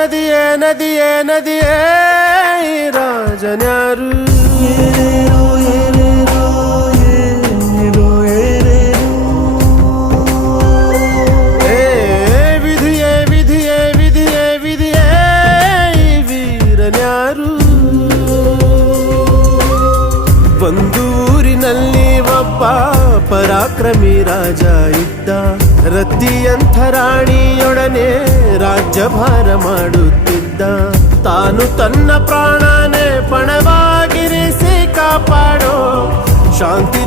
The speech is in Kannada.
ನದಿಯೇ ನದಿಯೇ ನದಿಯೇ ಈ ರಾಜನ್ಯಾರು ಏನೇನೋ ಏನೇನೋ ಏನೇನೋ ಏ ವಿಧಿಯೇ ವಿಧಿಯೇ ವಿಧಿಯೇ ವಿಧಿಯೇ ಈ ವೀರನ್ಯಾರು ಒಂದು ಊರಿನಲ್ಲಿ ಒಬ್ಬ ಪರಾಕ್ರಮಿ ರಾಜ ಇದ್ದ ರತಿಯಂಥ ರಾಣಿಯೊಡನೆ ರಾಜ್ಯಭಾರ ಮಾಡುತ್ತಿದ್ದ ತಾನು ತನ್ನ ಪ್ರಾಣನೇ ಪಣವಾಗಿರಿಸಿ ಕಾಪಾಡೋ ಶಾಂತಿ